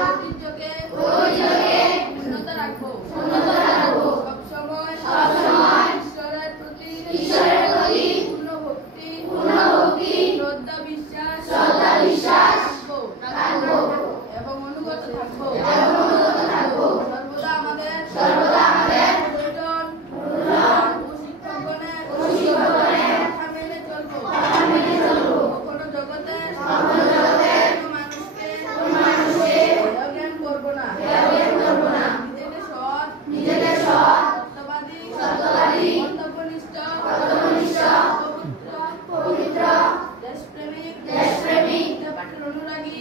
ঐতিহ্যকে উন্নত রাখবো সবসময় ঈশ্বরের প্রতি পূর্ণ ভক্তি শ্রদ্ধা বিশ্বাস রাখবো এবং অনুগত থাকবো সর্বদা আমাদের প্রয়োজন ও শিক্ষকগণের কথা মেনে চলবো কখনো জগতের মানুষকে জ্ঞান করবো না নিজেকে সৎ সত্যবাদী কর্তব্যনিষ্ঠ পবিত্র দেশপ্রেমিক অনুরাগী